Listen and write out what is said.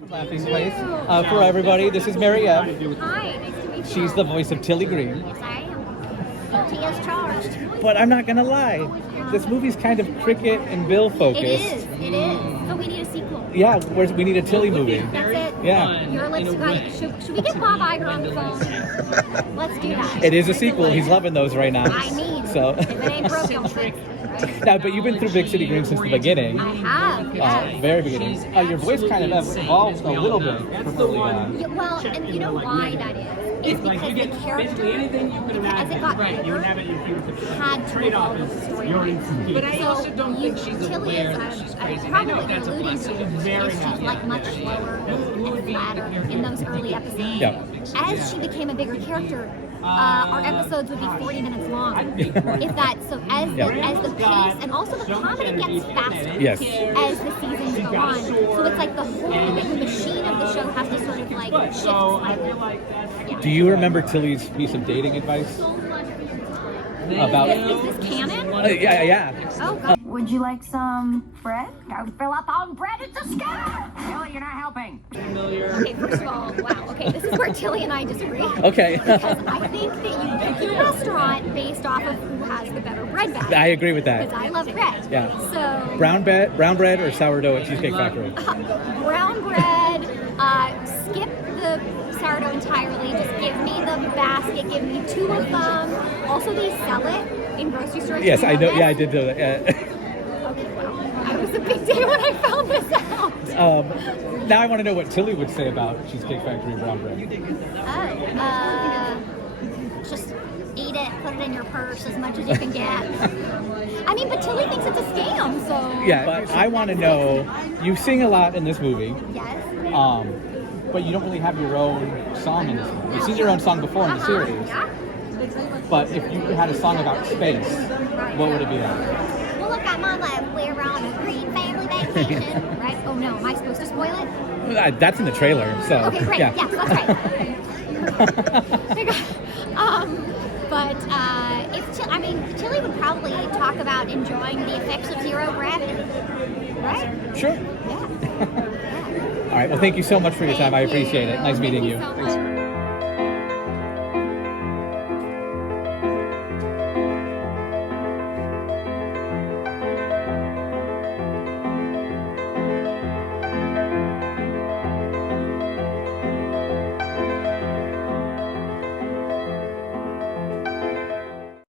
Laughing Place. For everybody, this is Marieve. Hi, nice to meet you. She's the voice of Tilly Green. Yes, I am. Guilty as charged. But I'm not gonna lie, this movie's kind of Cricket and Bill focused. It is. So we need a sequel. Yeah, we need a Tilly movie. That's it. Yeah. Your lips, guys. Should we get Bob Iger on the phone? Let's do that. It is a sequel. He's loving those right now. I mean, so. if it ain't broke, don't fix it. Right? Now, but you've been through Big City Dreams since the beginning. I have. Yes. Very beginning. Your voice kind of evolved a little bit. Yeah, well, and you know why that is? It's because the character, as it got bigger, had to evolve with the storyline. But I also don't think she's Tilly aware is, that she's crazy. probably I know that's a alluding blessing. to, Very is she's happy. like much slower and flatter in those early episodes. Yeah. As she became a bigger character, our episodes would be 40 minutes long. If that, so as the pace and also the comedy gets faster Yes. as the seasons go on. So it's like the whole machine of the show has to sort of like shift slightly. Yeah. Do you remember Tilly's piece of dating advice? About Is this canon? yeah. Oh, God. Would you like some bread? Don't fill up on bread, it's a scatter! Tilly, you're not helping. Okay, first of all, wow. Okay, this is where Tilly and I disagree. Okay. Because I think that you pick your restaurant based off of who has the better bread bag. I agree with that. Because I love bread. Yeah. So Brown bread or sourdough at Cheesecake Factory? brown bread. Skip the sourdough entirely. Just give me the basket. Give me two of them. Also, they sell it in grocery stores. Yes, Do you I know. this? Yeah, I did know that. Okay, wow. It was a big day when I found this out. Now I want to know what Tilly would say about Cheesecake Factory brown bread. Just eat it, put it in your purse as much as you can get. I mean, but Tilly thinks it's a scam, so. Yeah, but I want to know. You sing a lot in this movie, Yes. but you don't really have your own song in this movie. You've seen your own song before in the series. Yeah. But if you had a song about space, what would it be like? Well, look, I'm on we're on a green family vacation, right? Oh no, am I supposed to spoil it? That's in the trailer, so. Okay, great. Yeah. Yes, that's right. But Tilly would probably talk about enjoying the effects of zero gravity, right? Sure. Yeah. All right. Well, thank you so much for your time. I appreciate it. Nice meeting you. Thank you so much.